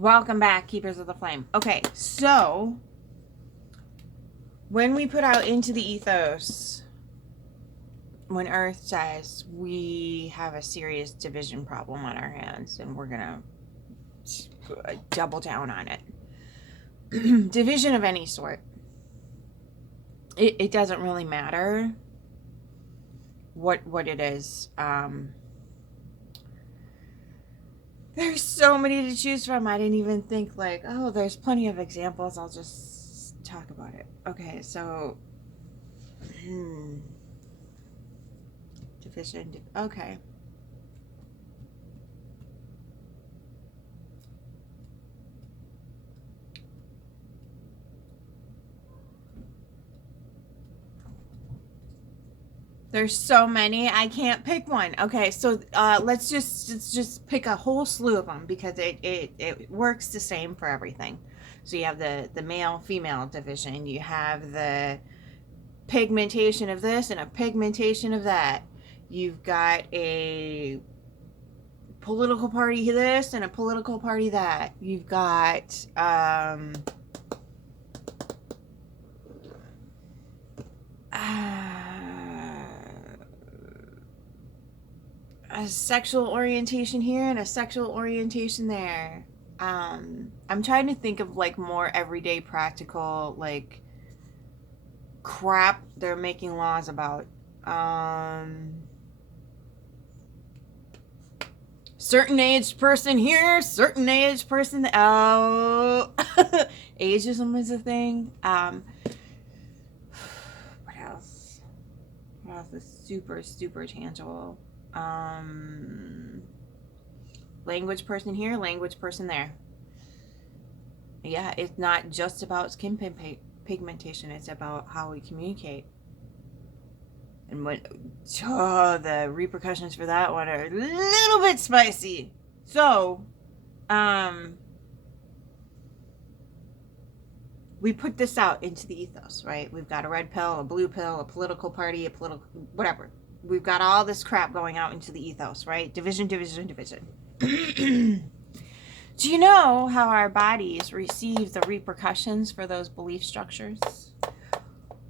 Welcome back, Keepers of the Flame. Okay, so when we put out into the ethos, when Earth says we have a serious division problem on our hands and we're gonna double down on it, division of any sort, it doesn't really matter what it is. There's so many to choose from. I didn't even think like, oh, there's plenty of examples. I'll just talk about it. Okay, so division. Okay. There's so many, I can't pick one. Okay, so let's just pick a whole slew of them because it works the same for everything. So you have the male female division. You have the pigmentation of this and a pigmentation of that. You've got a political party this and a political party that. You've got a sexual orientation here and a sexual orientation there. I'm trying to think of like more everyday practical like crap they're making laws about. Certain aged person here, certain aged person. Oh, ageism is a thing. What else? What else is super tangible? Language person here, language person there. Yeah, it's not just about skin pigmentation. It's about how we communicate. And the repercussions for that one are a little bit spicy. So, we put this out into the ethos, right? We've got a red pill, a blue pill, a political party, a political whatever. We've got all this crap going out into the ethos, right? Division. Do you know how our bodies receive the repercussions for those belief structures?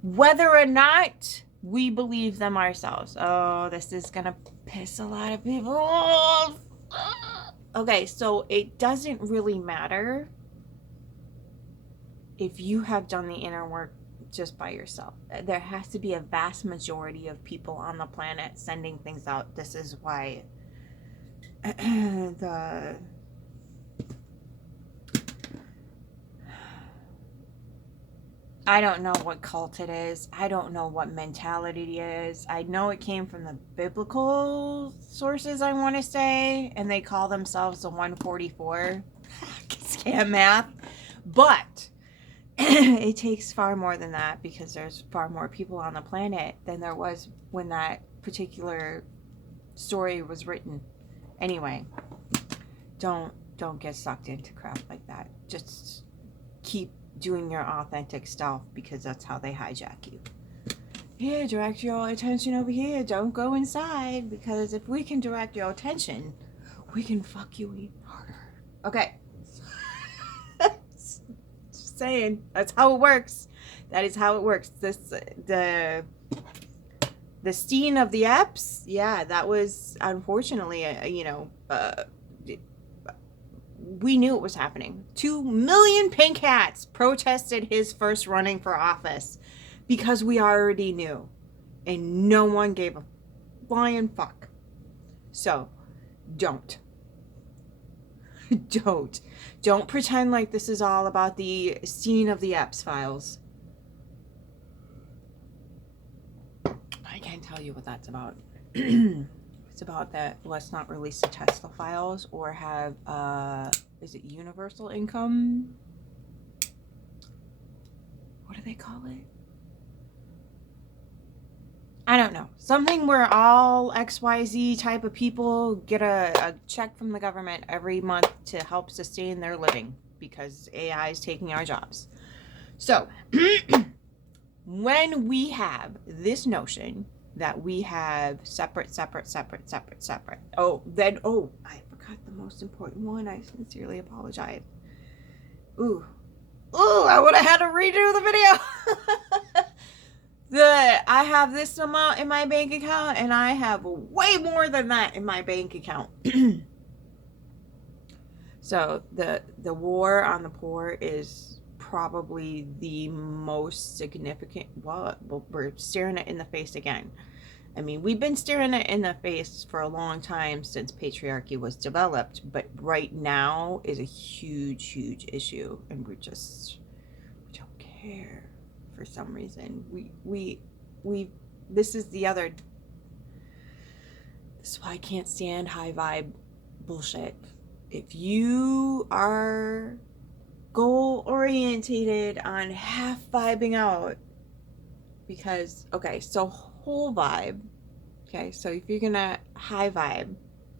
Whether or not we believe them ourselves. Oh, this is going to piss a lot of people off. Okay, so it doesn't really matter if you have done the inner work just by yourself. There has to be a vast majority of people on the planet sending things out. This is why I don't know what cult it is. I don't know what mentality it is. I know it came from the biblical sources, I want to say, and they call themselves the 144. Scam math. But it takes far more than that because there's far more people on the planet than there was when that particular story was written. Anyway, don't get sucked into crap like that. Just keep doing your authentic stuff because that's how they hijack you. Here, direct your attention over here. Don't go inside because if we can direct your attention, we can fuck you even harder. Okay. Just saying. That's how it works. That is how it works. The steen of the apps, yeah, that was unfortunately, we knew it was happening. 2 million pink hats protested his first running for office because we already knew. And no one gave a flying fuck. So, don't. Don't pretend like this is all about the scene of the Epps files. I can't tell you what that's about. It's about that let's not release the Tesla files or have is it universal income? What do they call it? I don't know. Something where all XYZ type of people get a check from the government every month to help sustain their living because AI is taking our jobs. So, when we have this notion that we have separate. I forgot the most important one. I sincerely apologize. Ooh. Ooh, I would have had to redo the video. I have this amount in my bank account, and I have way more than that in my bank account. So the war on the poor is probably the most significant. Well, we're staring it in the face again. I mean, we've been staring it in the face for a long time since patriarchy was developed, but right now is a huge, huge issue, and we don't care for some reason. We this is the other. This is why I can't stand high vibe bullshit. If you are goal orientated on half vibing out, because okay, so whole vibe. Okay, so if you're gonna high vibe,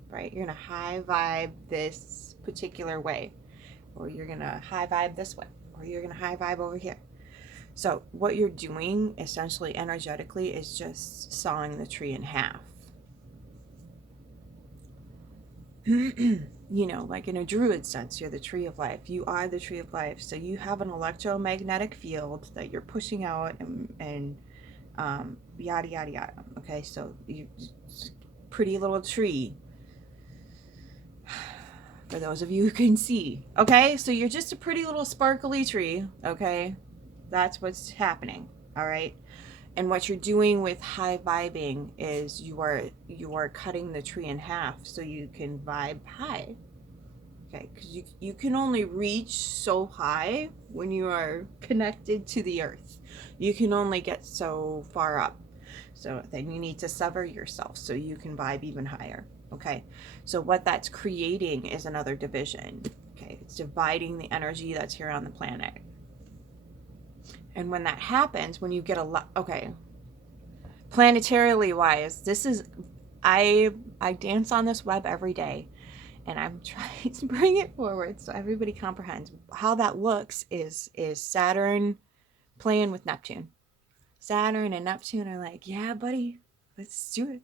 right, you're gonna high vibe this particular way, or you're gonna high vibe this way, or you're gonna high vibe over here. So what you're doing essentially energetically is just sawing the tree in half. You know, like in a druid sense, you're the tree of life. You are the tree of life. So you have an electromagnetic field that you're pushing out, and yada yada yada. Okay, so you pretty little tree. For those of you who can see, okay, so you're just a pretty little sparkly tree. Okay, that's what's happening. All right. And what you're doing with high vibing is you are cutting the tree in half so you can vibe high. Okay, because you can only reach so high when you are connected to the earth. You can only get so far up. So then you need to sever yourself so you can vibe even higher. Okay, so what that's creating is another division. Okay, it's dividing the energy that's here on the planet. And when that happens, when you get a lot, okay, planetarily wise, this is, I dance on this web every day, and I'm trying to bring it forward so everybody comprehends how that looks. Is Saturn playing with Neptune. Saturn and Neptune are like, yeah, buddy, let's do it.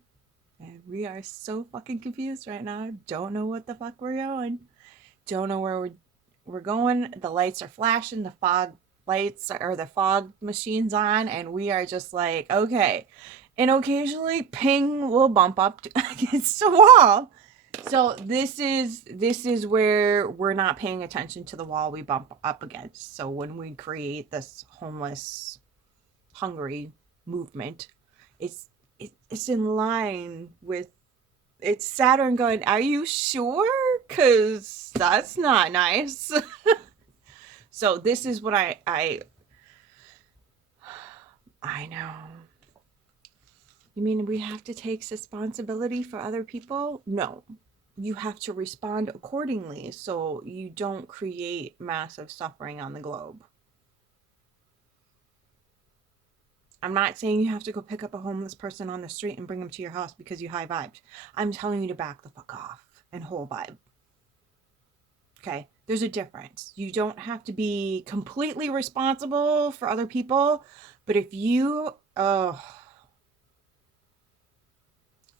And we are so fucking confused right now. Don't know what the fuck we're going. Don't know where we're going. The lights are flashing. The fog lights or the fog machines on, and we are just like, okay. And occasionally, ping will bump up against the wall. So this is where we're not paying attention to the wall we bump up against. So when we create this homeless, hungry movement, it's in line with, it's Saturn going, are you sure? Because that's not nice. So this is what I know. You mean we have to take responsibility for other people? No. You have to respond accordingly so you don't create massive suffering on the globe. I'm not saying you have to go pick up a homeless person on the street and bring them to your house because you high vibed. I'm telling you to back the fuck off and whole vibe. Okay? There's a difference. You don't have to be completely responsible for other people, but if you,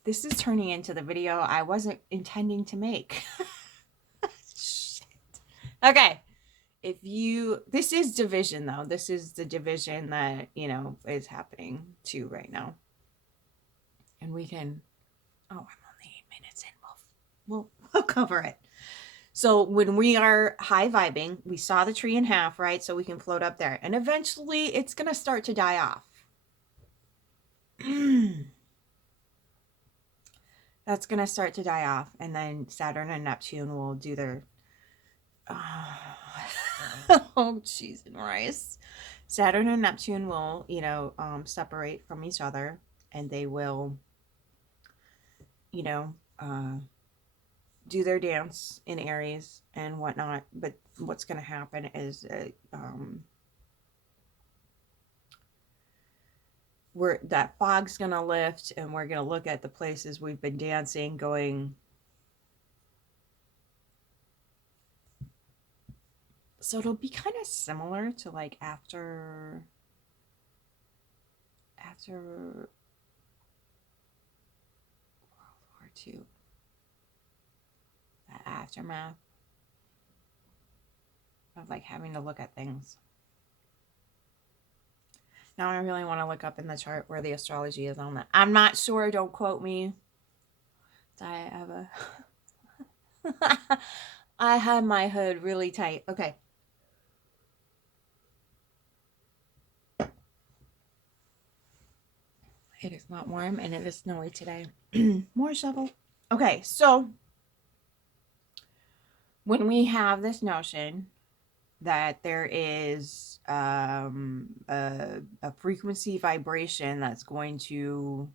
this is turning into the video I wasn't intending to make. Shit. Okay. If you, this is division though. This is the division that, you know, is happening too right now. And we can, oh, I'm only 8 minutes in. We'll cover it. So when we are high vibing, we saw the tree in half, right? So we can float up there. And eventually it's going to start to die off. That's going to start to die off. And then Saturn and Neptune will do their... oh, cheese and rice. Saturn and Neptune will, you know, separate from each other. And they will, you know, do their dance in Aries and whatnot. But what's going to happen is that fog's going to lift, and we're going to look at the places we've been dancing going, so it'll be kind of similar to like after World War II, that aftermath of like having to look at things. Now I really want to look up in the chart where the astrology is on that. I'm not sure. Don't quote me. I have a... I had my hood really tight. Okay. It is not warm and it is snowy today. More shovel. Okay, so when we have this notion that there is a frequency vibration that's going to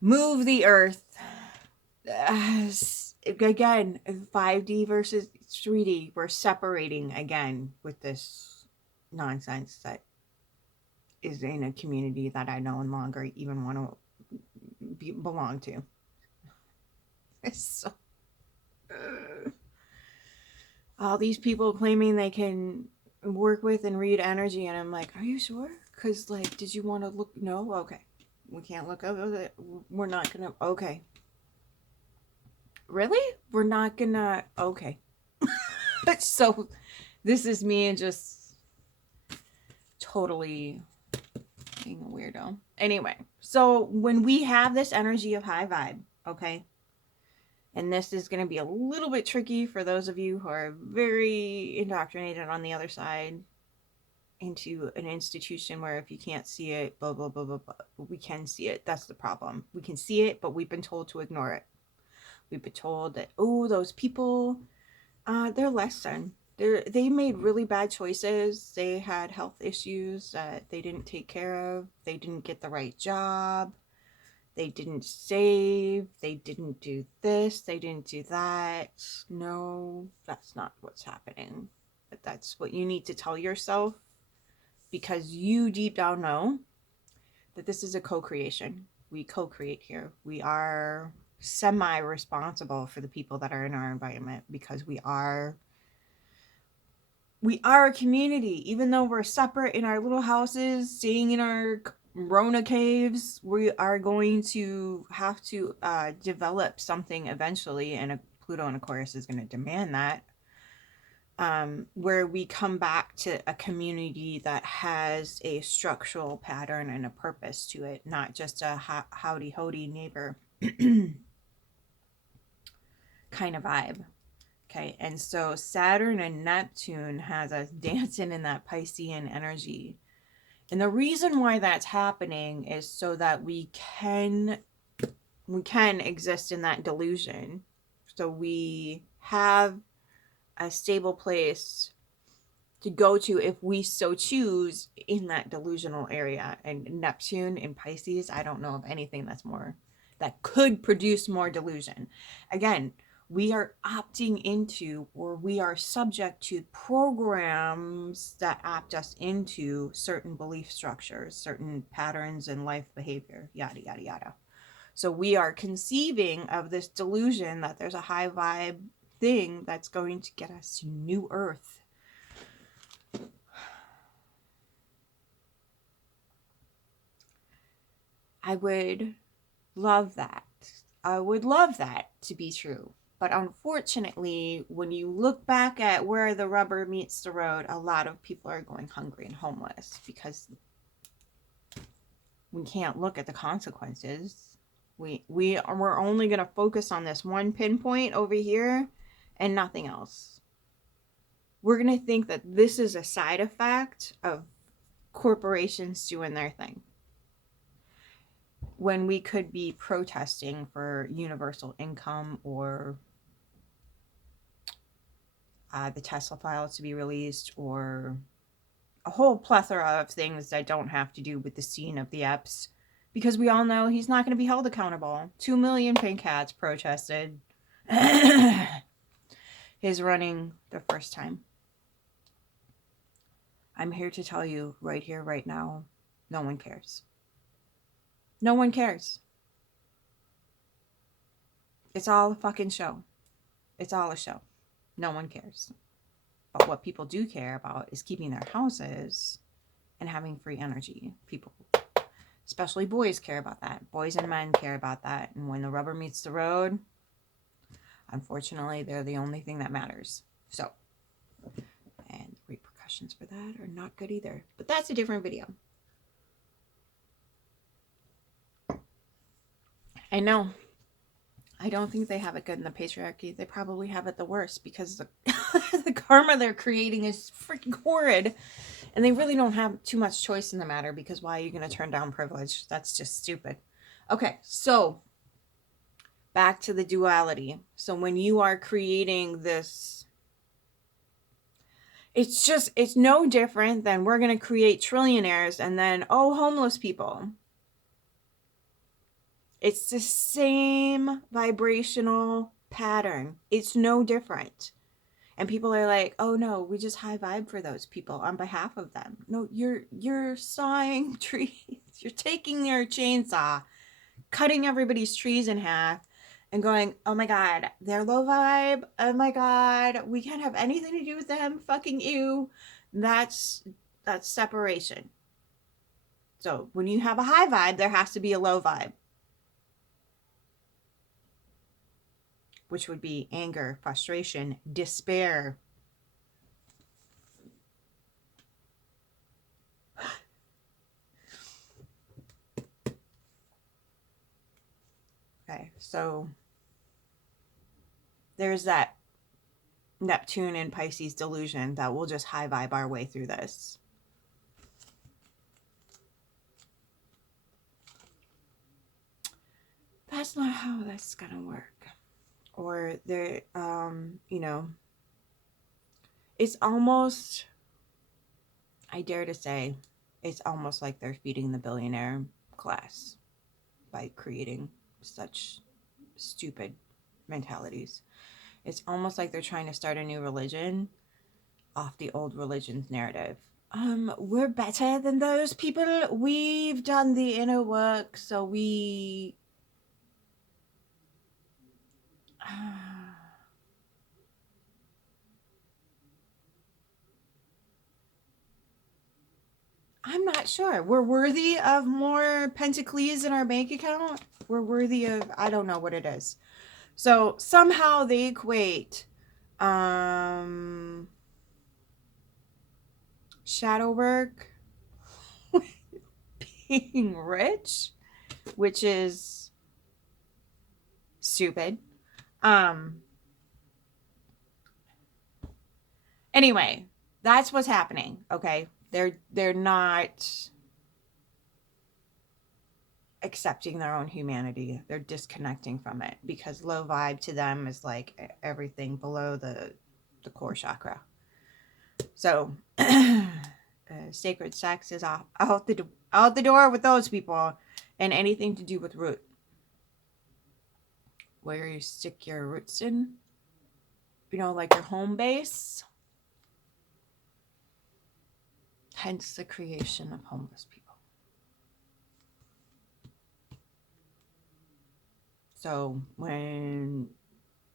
move the earth, again, 5D versus 3D, we're separating again with this nonsense that is in a community that I no longer even want to belong to. It's so... all these people claiming they can work with and read energy, and I'm like, are you sure? Because, like, did you want to look? No? Okay. We can't look up. We're not gonna... okay. Really? We're not gonna... okay. So this is me just totally being a weirdo. Anyway, so when we have this energy of high vibe, okay, and this is going to be a little bit tricky for those of you who are very indoctrinated on the other side into an institution where if you can't see it, blah, blah, blah, blah, blah. We can see it. That's the problem. We can see it, but we've been told to ignore it. We've been told that, oh, those people, they're less than. They made really bad choices. They had health issues that they didn't take care of. They didn't get the right job. They didn't save. They didn't do this. They didn't do that. No, that's not what's happening. But that's what you need to tell yourself, because you deep down know that this is a co-creation. We co-create here. We are semi-responsible for the people that are in our environment, because we are a community. Even though we're separate in our little houses, staying in our Rona caves, we are going to have to develop something eventually, and Pluto and Aquarius is going to demand that, where we come back to a community that has a structural pattern and a purpose to it, not just a howdy-howdy neighbor kind of vibe. Okay, and so Saturn and Neptune has us dancing in that Piscean energy. And the reason why that's happening is so that we can exist in that delusion. So we have a stable place to go to if we so choose in that delusional area. And Neptune in Pisces, I don't know of anything that could produce more delusion. Again, we are opting into, or we are subject to programs that opt us into certain belief structures, certain patterns in life behavior, yada, yada, yada. So we are conceiving of this delusion that there's a high vibe thing that's going to get us to New Earth. I would love that. I would love that to be true. But unfortunately, when you look back at where the rubber meets the road, a lot of people are going hungry and homeless because we can't look at the consequences. We're only going to focus on this one pinpoint over here and nothing else. We're going to think that this is a side effect of corporations doing their thing, when we could be protesting for universal income, or the Tesla files to be released, or a whole plethora of things that don't have to do with the scene of the EPS, because we all know he's not going to be held accountable. 2 million pink hats protested his running the first time. I'm here to tell you right here, right now, no one cares. No one cares. It's all a fucking show. It's all a show. No one cares. But what people do care about is keeping their houses and having free energy. People, especially boys, care about that. Boys and men care about that. And when the rubber meets the road, Unfortunately, they're the only thing that matters. So, and the repercussions for that are not good either. But that's a different video. I know. I don't think they have it good in the patriarchy. They probably have it the worst because the karma they're creating is freaking horrid. And they really don't have too much choice in the matter, because why are you going to turn down privilege? That's just stupid. Okay, so back to the duality. So when you are creating this, it's no different than we're going to create trillionaires and then, oh, homeless people. It's the same vibrational pattern. It's no different. And people are like, oh no, we just high vibe for those people on behalf of them. No, you're sawing trees. You're taking your chainsaw, cutting everybody's trees in half, and going, oh my God, they're low vibe. Oh my God, we can't have anything to do with them. Fucking you. That's separation. So when you have a high vibe, there has to be a low vibe, which would be anger, frustration, despair. Okay, so there's that Neptune and Pisces delusion that we'll just high vibe our way through this. That's not how that's gonna work. Or there, it's almost, I dare to say, it's almost like they're feeding the billionaire class by creating such stupid mentalities. It's almost like they're trying to start a new religion off the old religion's narrative. We're better than those people. We've done the inner work, so we... I'm not sure. We're worthy of more Pentacles in our bank account. We're worthy of, I don't know what it is. So somehow they equate shadow work with being rich, which is stupid. Anyway, that's what's happening. Okay, they're not accepting their own humanity. They're disconnecting from it, because low vibe to them is like everything below the core chakra. So sacred sex is out the door with those people, and anything to do with root, where you stick your roots in, like your home base. Hence the creation of homeless people. So when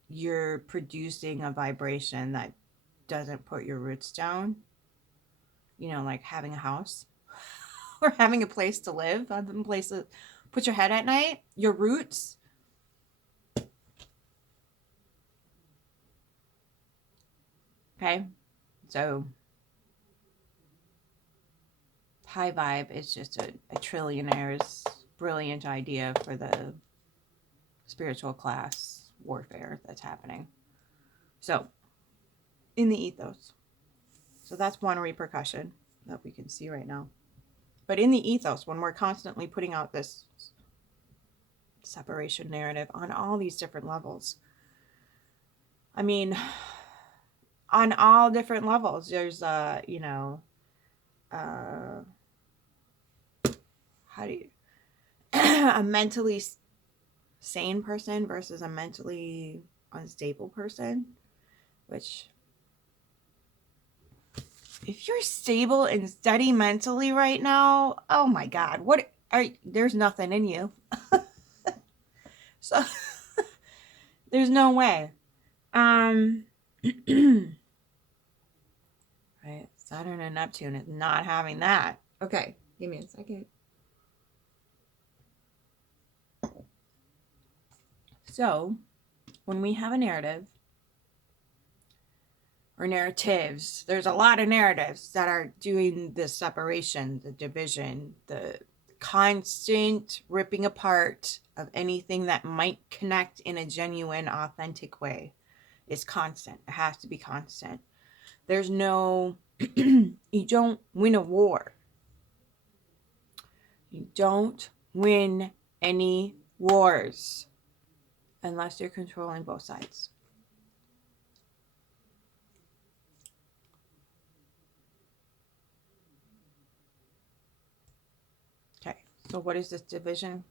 you're producing a vibration that doesn't put your roots down, like having a house or having a place to live, having a place to put your head at night, your roots. Okay, so high vibe is just a trillionaire's brilliant idea for the spiritual class warfare that's happening. So, in the ethos. So that's one repercussion that we can see right now. But in the ethos, when we're constantly putting out this separation narrative on all these different levels, I mean, on all different levels, there's how do you a mentally sane person versus a mentally unstable person, which, if you're stable and steady mentally right now, oh my God, there's nothing in you. So there's no way. Right, Saturn and Neptune is not having that. Okay, give me a second. So when we have a narrative or narratives, there's a lot of narratives that are doing the separation, the division, the constant ripping apart of anything that might connect in a genuine, authentic way. Is constant. It has to be constant. There's no, you don't win a war. You don't win any wars unless you're controlling both sides. Okay, so what is this division?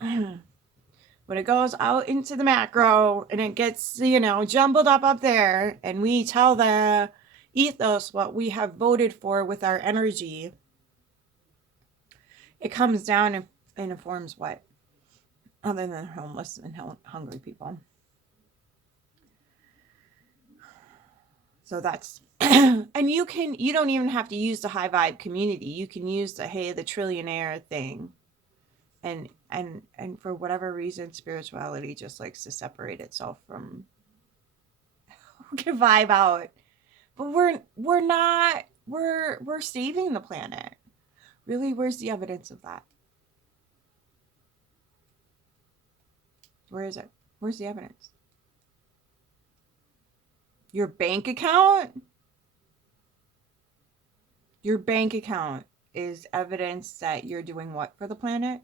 When it goes out into the macro and it gets, jumbled up there, and we tell the ethos what we have voted for with our energy, it comes down and informs what? Other than homeless and hungry people. So that's, and you don't even have to use the high vibe community. You can use the trillionaire thing. And for whatever reason, spirituality just likes to separate itself from vibe out. But we're not, we're saving the planet. Really, where's the evidence of that? Where is it? Where's the evidence? Your bank account? Your bank account is evidence that you're doing what for the planet?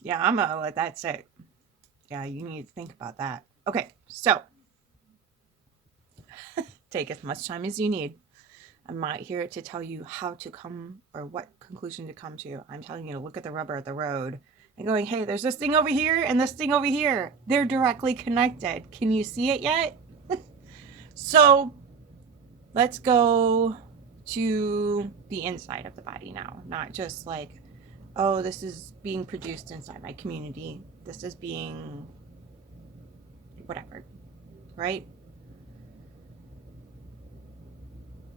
Yeah, I'm gonna let that sit. Yeah, you need to think about that. Okay, so take as much time as you need. I'm not here to tell you how to come or what conclusion to come to. I'm telling you to look at the rubber at the road and going, hey, there's this thing over here and this thing over here. They're directly connected. Can you see it yet? So let's go to the inside of the body now, not just like, oh, this is being produced inside my community. This is being whatever, right?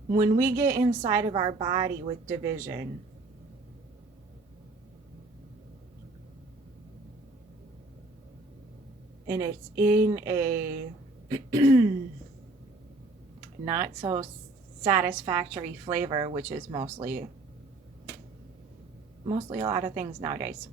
When we get inside of our body with division, and it's in a not so satisfactory flavor, which is mostly a lot of things nowadays.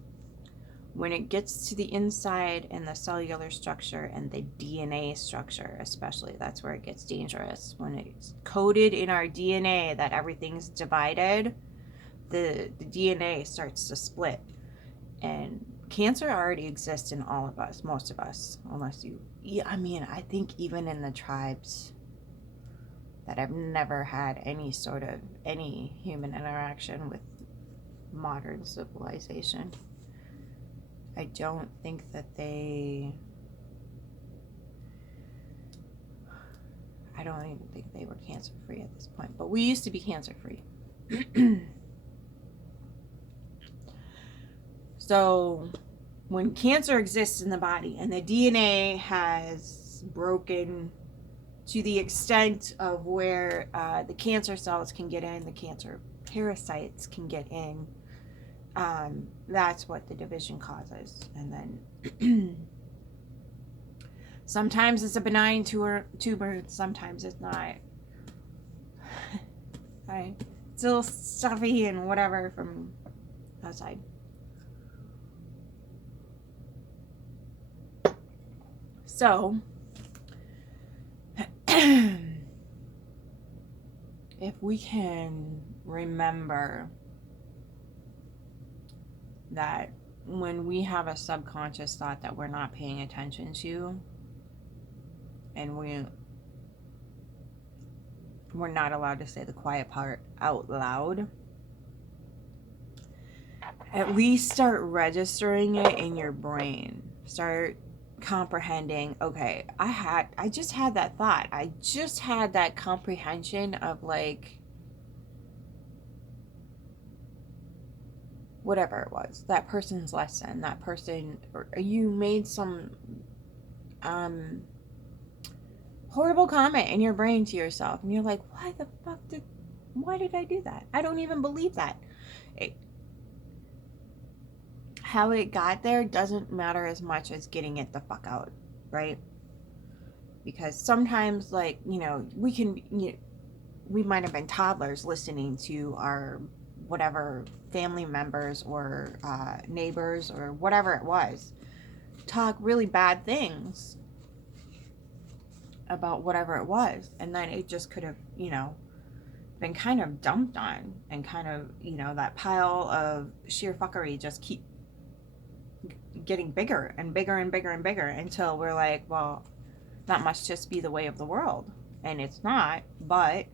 When it gets to the inside and the cellular structure and the DNA structure, especially, that's where it gets dangerous. When it's coded in our DNA that everything's divided, the DNA starts to split. And cancer already exists in all of us, most of us, unless you, I think even in the tribes that have never had any human interaction with modern civilization, I don't think that I don't even think they were cancer free at this point, but we used to be cancer free. So when cancer exists in the body and the DNA has broken to the extent of where the cancer cells can get in, the cancer parasites can get in, that's what the division causes. And then sometimes it's a benign tumor, sometimes it's not. Right? It's a little stuffy and whatever from outside. So, if we can remember that when we have a subconscious thought that we're not paying attention to, and we're not allowed to say the quiet part out loud, at least start registering it in your brain. Start comprehending, okay, I just had that thought. I just had that comprehension of like whatever it was, that person's lesson, that person, or you made some horrible comment in your brain to yourself, and you're like, why did I do that? I don't even believe that. How it got there doesn't matter as much as getting it the fuck out, right? Because sometimes, like, we might have been toddlers listening to our whatever family members or neighbors or whatever it was talk really bad things about whatever it was, and then it just could have been kind of dumped on, and kind of that pile of sheer fuckery just keep getting bigger and bigger and bigger and bigger until we're like, well, that must just be the way of the world. And it's not, but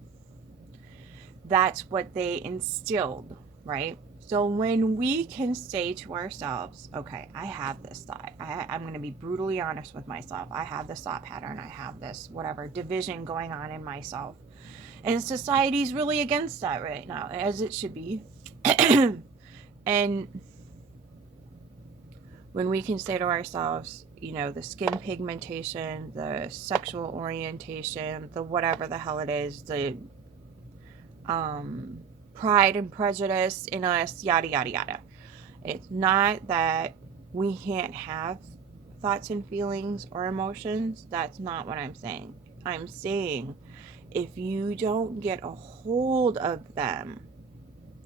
that's what they instilled, right? So when we can say to ourselves, okay, I have this thought. I'm going to be brutally honest with myself. I have this thought pattern. I have this whatever division going on in myself. And society's really against that right now, as it should be. And when we can say to ourselves, the skin pigmentation, the sexual orientation, the whatever the hell it is, the pride and prejudice in us, yada, yada, yada. It's not that we can't have thoughts and feelings or emotions. That's not what I'm saying. I'm saying if you don't get a hold of them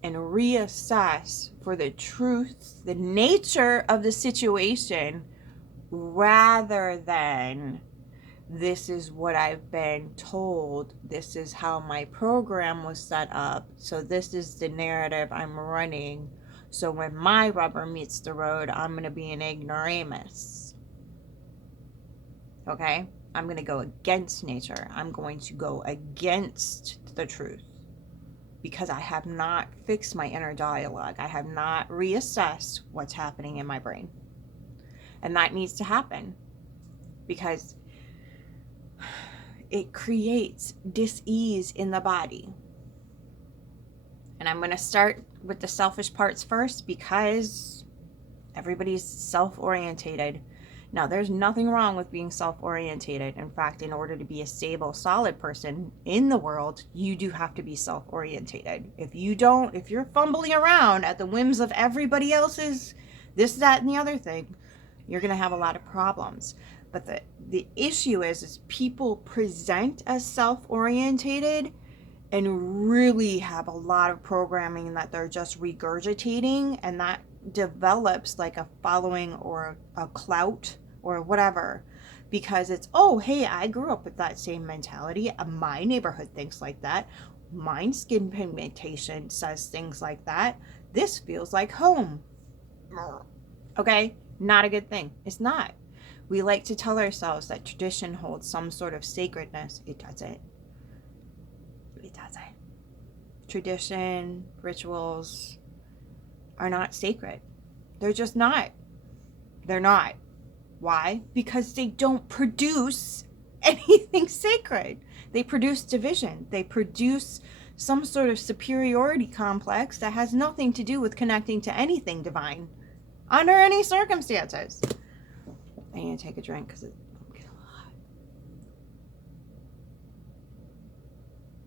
and reassess for the truth, the nature of the situation, rather than this is what I've been told, this is how my program was set up, so this is the narrative I'm running, so when my rubber meets the road, I'm going to be an ignoramus. Okay? I'm going to go against nature. I'm going to go against the truth. Because I have not fixed my inner dialogue. I have not reassessed what's happening in my brain. And that needs to happen. Because it creates dis-ease in the body. And I'm going to start with the selfish parts first, because everybody's self-orientated. Now, there's nothing wrong with being self-orientated. In fact, in order to be a stable, solid person in the world, you do have to be self-orientated. If you're fumbling around at the whims of everybody else's this, that, and the other thing, you're going to have a lot of problems. But the issue is people present as self-orientated and really have a lot of programming that they're just regurgitating, and that develops like a following or a clout or whatever, because it's, oh, hey, I grew up with that same mentality. My neighborhood thinks like that. My skin pigmentation says things like that. This feels like home. Okay? Not a good thing. It's not. We like to tell ourselves that tradition holds some sort of sacredness. It doesn't. It doesn't. Tradition, rituals are not sacred. They're just not. They're not. Why? Because they don't produce anything sacred. They produce division. They produce some sort of superiority complex that has nothing to do with connecting to anything divine under any circumstances. I need to take a drink because it's getting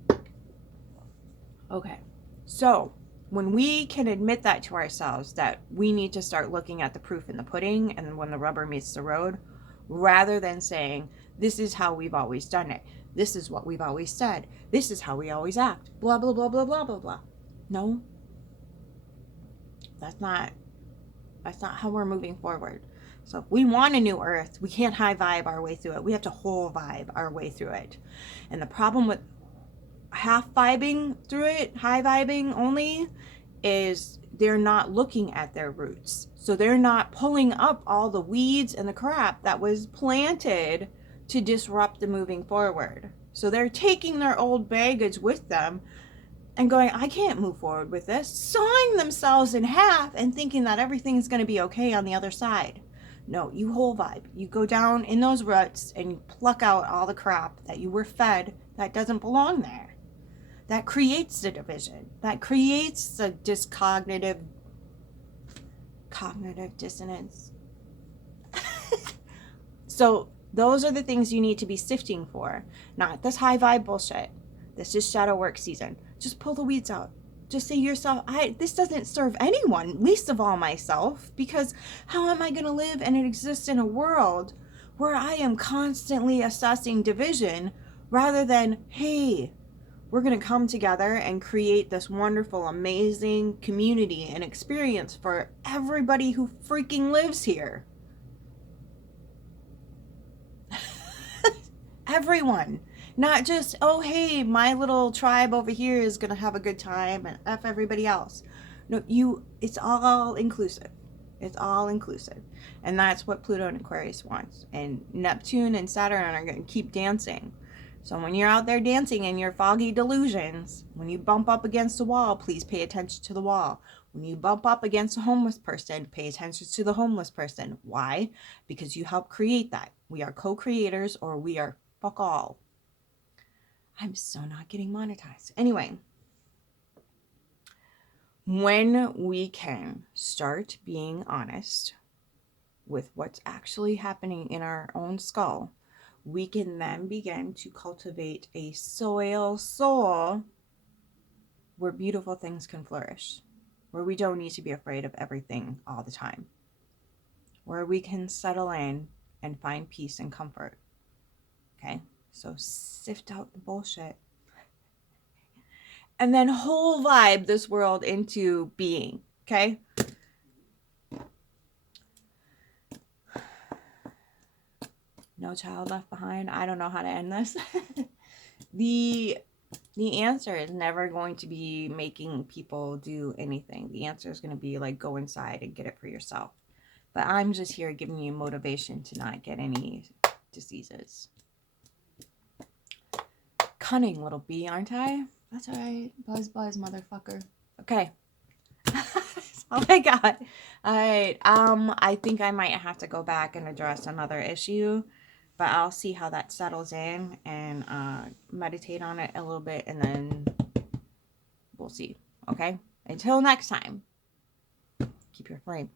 hot. Okay, so when we can admit that to ourselves, that we need to start looking at the proof in the pudding and when the rubber meets the road, rather than saying, this is how we've always done it, this is what we've always said, this is how we always act, blah, blah, blah, blah, blah, blah, blah. No, that's not how we're moving forward. So if we want a new earth, we can't high vibe our way through it. We have to whole vibe our way through it. And the problem with half vibing through it, high vibing only, is they're not looking at their roots. So they're not pulling up all the weeds and the crap that was planted to disrupt the moving forward. So they're taking their old baggage with them and going, I can't move forward with this, sawing themselves in half and thinking that everything's going to be okay on the other side. No, you whole vibe. You go down in those ruts and you pluck out all the crap that you were fed that doesn't belong there. That creates the division. That creates the cognitive dissonance. So Those are the things you need to be sifting for, not this high vibe bullshit. This is shadow work season. Just pull the weeds out. Just say to yourself, this doesn't serve anyone, least of all myself, because how am I going to live and exist in a world where I am constantly assessing division rather than, hey, we're going to come together and create this wonderful, amazing community and experience for everybody who freaking lives here. Everyone. Not just, oh, hey, my little tribe over here is going to have a good time and F everybody else. No, it's all inclusive. It's all inclusive. And that's what Pluto and Aquarius wants. And Neptune and Saturn are going to keep dancing. So when you're out there dancing in your foggy delusions, when you bump up against a wall, please pay attention to the wall. When you bump up against a homeless person, pay attention to the homeless person. Why? Because you help create that. We are co-creators, or we are fuck all. I'm so not getting monetized. Anyway, when we can start being honest with what's actually happening in our own skull, we can then begin to cultivate a soul where beautiful things can flourish, where we don't need to be afraid of everything all the time, where we can settle in and find peace and comfort. Okay? So sift out the bullshit. And then whole vibe this world into being. Okay? No child left behind. I don't know how to end this. The answer is never going to be making people do anything. The answer is going to be like, go inside and get it for yourself. But I'm just here giving you motivation to not get any diseases. Cunning little bee, aren't I? That's right. Buzz, motherfucker. Okay. That's all I got. All right. I think I might have to go back and address another issue, but I'll see how that settles in and meditate on it a little bit, and then we'll see. Okay? Until next time, keep your flame.